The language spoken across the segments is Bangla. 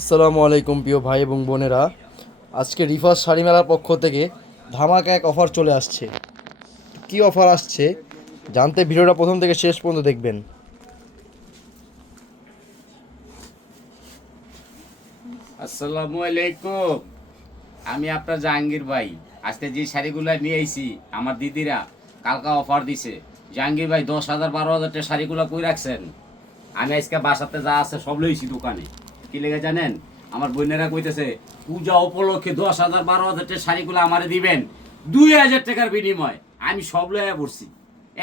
আসসালামু আলাইকুম প্রিয় ভাই এবং বোনেরা। আজকে রিফাস শাড়ি মেলার পক্ষ থেকে ধামাকা এক অফার চলে আসছে। কি অফার আসছে জানতে ভিডিওটা প্রথম থেকে শেষ পর্যন্ত দেখবেন। আসসালামু আলাইকুম। আমি আপনার জাহাঙ্গীর ভাই। আজকে যে শাড়িগুলো নিয়ে আইছি আমার দিদিরা কালকা অফার দিছে। জাহাঙ্গীর ভাই 10,000 12,000 টাকা শাড়িগুলো কই রাখছেন? আমি আজকে বাসাতে যা আছে সব লইছি দোকানে। কি লেগে জানেন? আমার বোনেরা কইতেছে পূজা উপলক্ষে 10,000 12,000 টাকা শাড়িগুলো আমারে দিবেন 2,000 টাকার বিনিময়। আমি সব লইয়া পড়ছি,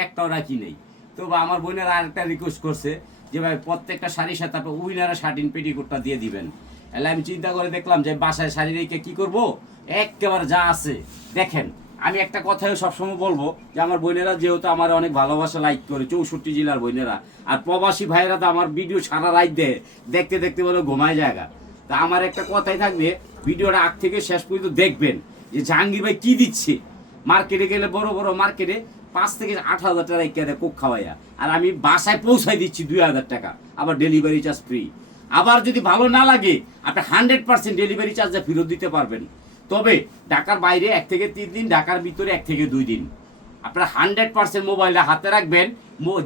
একটাও রাখি নেই। তো আমার বোনেরা আরেকটা রিকোয়েস্ট করছে যে ভাই প্রত্যেকটা শাড়ির সাথে আপনি উইনারা শার্টিন পেটিকোটটা দিয়ে দিবেন। এলে আমি চিন্তা করে দেখলাম যে বাসায় শাড়ি রেখে কী করবো, একেবারে যা আছে দেখেন। আমি একটা কথাই সবসময় বলবো যে আমার বোনেরা যেহেতু আমার অনেক ভালোবাসা লাইক করে 64 জেলার বোনেরা, আর প্রবাসী ভাইয়েরা তো আমার ভিডিও সারা রাত দেয়, দেখতে দেখতে বলে ঘুমায় জায়গা। তা আমার একটা কথাই থাকবে, ভিডিওটা আগ থেকে শেষ পর্যন্ত দেখবেন যে জাহাঙ্গীর ভাই কী দিচ্ছে। মার্কেটে গেলে বড় বড় মার্কেটে 5 থেকে 8,000 টাকা রেখে কোক খাওয়াইয়া, আর আমি বাসায় পৌঁছাই দিচ্ছি 2,000 টাকা, আবার ডেলিভারি চার্জ ফ্রি। আবার যদি ভালো না লাগে আপনি 100% ডেলিভারি চার্জে ফেরত দিতে পারবেন। তবে ঢাকার বাইরে 1 থেকে 3 দিন, ঢাকার ভিতরে 1 থেকে 2 দিন। আপনারা 100% মোবাইলটা হাতে রাখবেন।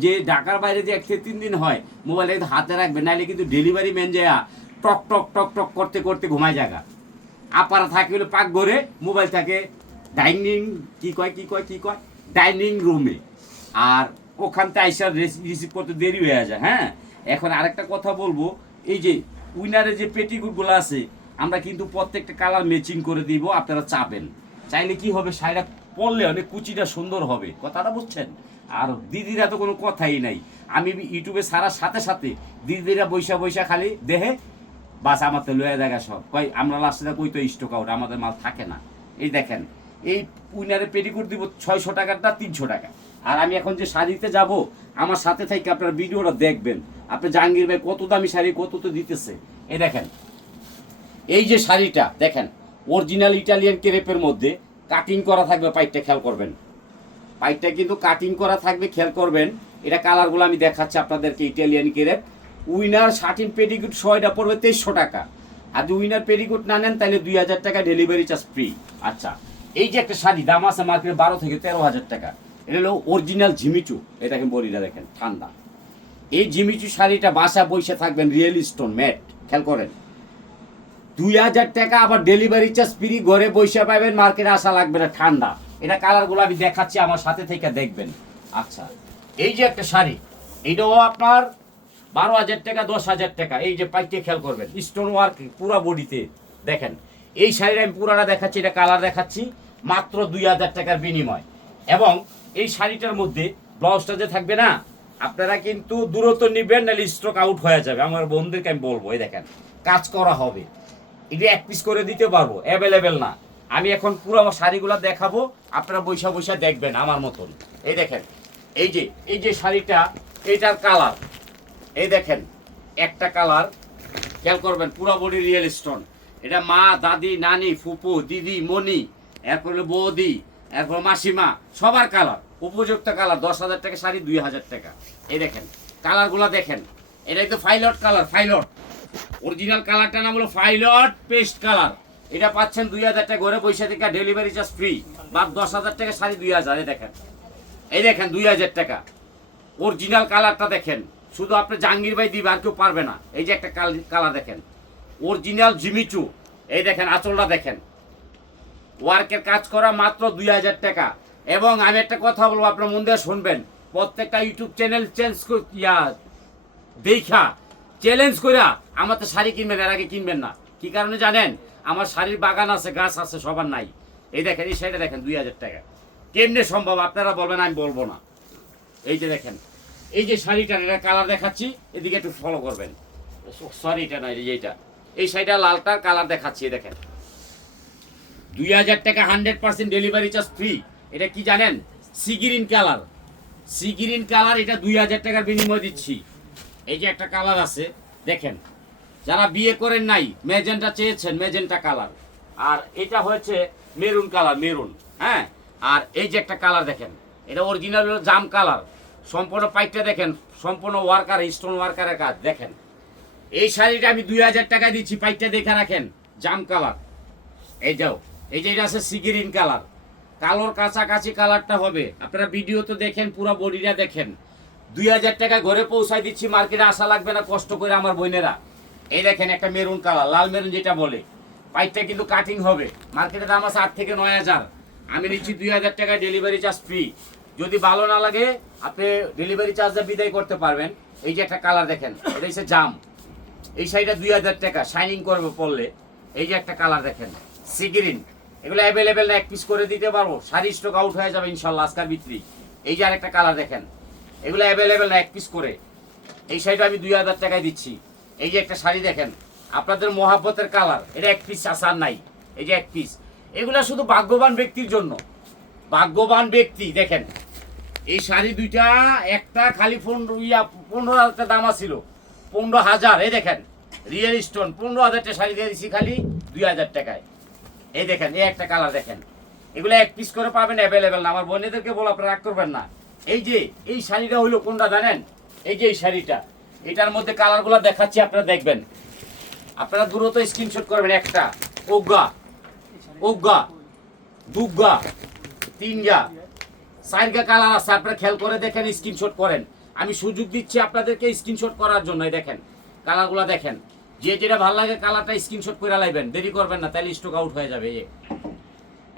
যে ঢাকার বাইরে যে 1 থেকে 3 দিন হয়, মোবাইলটা হাতে রাখবেন, নাহলে কিন্তু ডেলিভারি ম্যান যায় টক টক টক টক করতে করতে ঘুমায় জায়গা। আপারা থাকে হলো পাক ঘরে, মোবাইল থাকে ডাইনিং কি কয় ডাইনিং রুমে, আর ওখানতে আইসা রিসিভ করতে দেরি হয়ে যায়। হ্যাঁ, এখন আরেকটা কথা বলবো, এই যে উইনারে যে পেটিকুটগুলো আছে আমরা কিন্তু প্রত্যেকটা কালার ম্যাচিং করে দিব। আপনারা চাবেন, চাইলে কি হবে, শাড়িটা পরলে অনেক কুচিটা সুন্দর হবে, কথাটা বুঝছেন? আর দিদিরা তো কোনো কথাই নাই। আমি ইউটিউবে ছাড়ার সাথে সাথে দিদিরা বৈশা বৈশা খালি দেহে বাস আমার তো লয়ে দেখা সব কই, আমরা লাস্টে কই তো স্টক আউট, আমাদের মাল থাকে না। এই দেখেন, এই উইনারে পেটিকুট দিব 600 টাকারটা 300 টাকা। আর আমি এখন যে শাড়িতে যাব, আমার সাথে থেকে আপনার ভিডিওটা দেখবেন। আপনি জাহাঙ্গীর ভাই কত দামি শাড়ি কত তো দিতেছে। এই দেখেন, এই যে শাড়িটা দেখেন, অরিজিনাল ইটালিয়ান ক্রেপের মধ্যে কাটিং করা থাকবে, পাইটটা খেয়াল করবেন। পাইটটা কিন্তু কাটিং করা থাকবে, খেয়াল করবেন। এটা কালারগুলো আমি দেখাচ্ছি আপনাদেরকে। ইটালিয়ান ক্রেপ উইনার শার্টিন পেটিকুট 100টা পড়বে 2300 টাকা। আর যদি উইনার পেটিকুট না নেন তাহলে 2,000 টাকা ডেলিভারি চার্জ ফ্রি। আচ্ছা, এই যে একটা শাড়ি দাম আছে মার্কেটে 12 থেকে 13,000 টাকা, এটা হলো অরিজিনাল ঝিমিচু। এটাকে বলিটা দেখেন ঠান্ডা। এই ঝিমিচু শাড়িটা বাসা বসে থাকবেন, রিয়েল স্টোন ম্যাট, খেয়াল করেন। 2,000 টাকা, আবার ডেলিভারি চার্জ ফ্রি, ঘরে বসে পাবেন, মার্কেটে আসা লাগবে না, ঠান্ডা। এটা কালারগুলো আমি দেখাচ্ছি, আমার সাথে থেকে দেখবেন। আচ্ছা, এই যে একটা শাড়ি, এইটাও আপনার 12,000 টাকা 10,000 টাকা। এই যে পাইটে খেয়াল করবেন, স্টোন ওয়ার্ক পুরা বডিতে দেখেন। এই শাড়িটা আমি পুরাটা দেখাচ্ছি, এটা কালার দেখাচ্ছি, মাত্র 2,000 টাকার বিনিময়। এবং এই শাড়িটার মধ্যে ব্লাউজটা যে থাকবে না, আপনারা কিন্তু দূরত্ব নিবেন, নাহলে স্টক আউট হয়ে যাবে। আমার বন্ধুদেরকে আমি বলবো, এই দেখেন কাজ করা হবে, এটা 1 পিস করে দিতে পারবো, অ্যাভেলেবেল না। আমি এখন পুরো আমার শাড়িগুলো দেখাবো, আপনারা বৈশা বৈশা দেখবেন আমার মতন। এই দেখেন, এই যে শাড়িটা, এইটার কালার, এই দেখেন একটা কালার, খেয়াল করবেন, পুরো বডি রিয়েল স্টোন। এটা মা, দাদি, নানি, ফুপু, দিদি, মনি, এরপরে বৌদি, এরপর মাসিমা, সবার কালার, উপযুক্ত কালার। 10,000 টাকা শাড়ি 2,000 টাকা। এই দেখেন কালারগুলো দেখেন, এটাই তো ফাইলট কালার। ফাইলট অরিজিনাল কালারটা নাম হলো ফাইলট পেস্ট কালার। এটা পাচ্ছেন 2,000 টাকা, ঘরে পয়সা থেকে ডেলিভারি চার্জ ফ্রি। বা 10,000 টাকা শাড়ি 2,000। এই দেখেন 2,000 টাকা অরিজিনাল কালারটা দেখেন। শুধু আপনি জাহাঙ্গীর ভাই দিবে, আর কেউ পারবে না। এই যে একটা কালার দেখেন, অরিজিনাল জিমিচু। এই দেখেন আঁচলটা দেখেন, ওয়ার্কের কাজ করা, মাত্র 2,000 টাকা। এবং আমি একটা কথা বলবো, আপনার মন দিয়ে শুনবেন, প্রত্যেকটা ইউটিউব চ্যানেল দেখা চ্যালেঞ্জ কইরা আমার তো শাড়ি কিনবেন, এর আগে কিনবেন না। কি কারণে জানেন? আমার শাড়ির বাগান আছে, গাছ আছে, সবার নাই। এই দেখেন, এই শাড়িটা দেখেন 2,000 টাকা। কেমনে সম্ভব আপনারা বলবেন, আমি বলবো না। এই যে দেখেন, এই যে শাড়িটার এটা কালার দেখাচ্ছি, এদিকে একটু ফলো করবেন। সরি, এটা নয়, এইটা, এই শাড়িটা লালটার কালার দেখাচ্ছি। দেখেন 2,000 টাকা, 100% ডেলিভারি চার্জ ফ্রি। এটা কি জানেন? Sea green colour. Sea green colour, এটা 2,000 টাকার বিনিময় দিচ্ছি। এই যে একটা কালার আছে দেখেন, যারা বিয়ে করেন নাই, মেজেন্টা চেয়েছেন, মেজেন্টা কালার। আর এটা হচ্ছে মেরুন কালার, মেরুন। হ্যাঁ, আর এই যে একটা কালার দেখেন, এটা অরিজিনাল জাম কালার। সম্পূর্ণ পাইপটা দেখেন, সম্পূর্ণ ওয়ার্কার, স্টোন ওয়ার্কারের কাজ দেখেন। এই শাড়িটা আমি 2000 টাকা দিচ্ছি, পাইটটা দেখে রাখেন। জাম কালার, এই যাও, এই যে এটা আছে সিগিরিন কালার, কালোর কাছাকাছি কালারটা হবে। আপনারা ভিডিও তো দেখেন, পুরো বডিটা দেখেন। 2000 টাকা ঘরে পৌঁছায় দিচ্ছি, মার্কেটে আসা লাগবে না কষ্ট করে আমার বোনেরা। এই দেখেন একটা মেরুন কালার, লাল মেরুন যেটা বলে, পাইপটা কিন্তু কাটিং হবে। মার্কেটের দাম আছে 8 থেকে 9000, আমি নিচ্ছি 2000 টাকা, ডেলিভারি চার্জ ফ্রি। যদি ভালো না লাগে আপনি ডেলিভারি চার্জটা বিদায় করতে পারবেন। এই যে একটা কালার দেখেন, এটা হচ্ছে জাম, এই শাড়িটা 2000 টাকা, শাইনিং করবে পরলে। এই যে একটা কালার দেখেন সিগ্রিন, এগুলো অ্যাভেলেবেল না, এক পিস করে দিতে পারবো, শাড়ি স্টক আউট হয়ে যাবে ইনশাল্লাহ আজকের ভিতরে। এই যে আরেকটা কালার দেখেন, এগুলো অ্যাভেলেবেল না, এক পিস করে। এই শাড়িটা আমি 2000 টাকায় দিচ্ছি। এই যে একটা শাড়ি দেখেন, আপনাদের মহাব্বতের কালার, এটা এক পিস আসার নাই, এই যে এক পিস। এগুলা শুধু ভাগ্যবান ব্যক্তির জন্য, ভাগ্যবান ব্যক্তি। দেখেন এই শাড়ি দুইটা, একটা খালি 15,000 দাম ছিল, 15,000। এই দেখেন রিয়েল স্টোন, 15,000 শাড়ি দিয়ে দিচ্ছি খালি 2000 টাকায়। এই দেখেন এই একটা কালার দেখেন, এগুলো এক পিস করে পাবেন, অ্যাভেলেবেল না। আমার বোনেদেরকে বলো, আপনারা রাগ করবেন না। এই যে এই শাড়িটা হইলো কোনটা জানেন? এই যে এই শাড়িটা, এটার মধ্যে কালারগুলো দেখাচ্ছি, আপনারা দেখবেন। আপনারা দ্রুত স্ক্রিনশট করবেন। একটা ওগা, ওগা, দুগা, তিনগা, চারগা কালার আছে, আপনারা খেয়াল করে দেখেন, স্ক্রিনশট করেন। আমি সুযোগ দিচ্ছি আপনাদেরকে স্ক্রিনশট করার জন্য। এই দেখেন কালারগুলো দেখেন, যে যেটা ভালো লাগে কালারটা স্ক্রিনশট করে লাইবেন, দেরি করবেন না, তাহলে স্টক আউট হয়ে যাবে।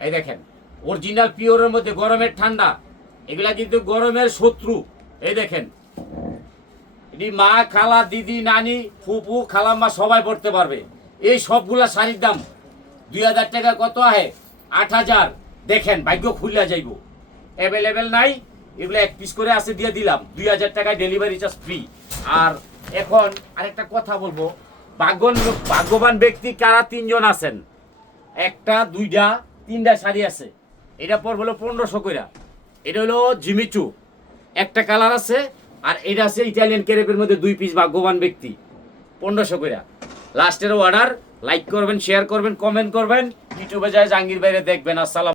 এই দেখেন অরিজিনাল পিওরের মধ্যে, গরমের ঠান্ডা, এগুলা কিন্তু গরমের শত্রু। এই দেখেন এটি মা, খালা, দিদি, নানি, ফুপু, খালাম্মা সবাই পড়তে পারবে। এই সবগুলা শাড়ির দাম 2000 টাকা। কত আহে? 8000। দেখেন ভাগ্য খুললা যাইব, অ্যাভেলেবেল নাই। এগুলো এক পিস করে আছে, দিয়ে দিলাম 2000 টাকায়, ডেলিভারি চার্জ ফ্রি। আর এখন আরেকটা কথা বলবো, ভাগ্যবান ব্যক্তি কারা 3 জন আছেন? একটা, দুইটা, তিনটা শাড়ি আছে, এটা পর হলো 1500 কইরা। এটা হলো জিমিচু, একটা কালার আছে, আর এটা আছে ইটালিয়ান ক্রেপের মধ্যে 2 পিস। ভাগ্যবান ব্যক্তি 1500 কইরা। লাস্টের অর্ডার। লাইক করবেন, শেয়ার করবেন, কমেন্ট করবেন, ইউটিউবে যায় জাহাঙ্গীর ভাইরে দেখবেন। আসসালাম।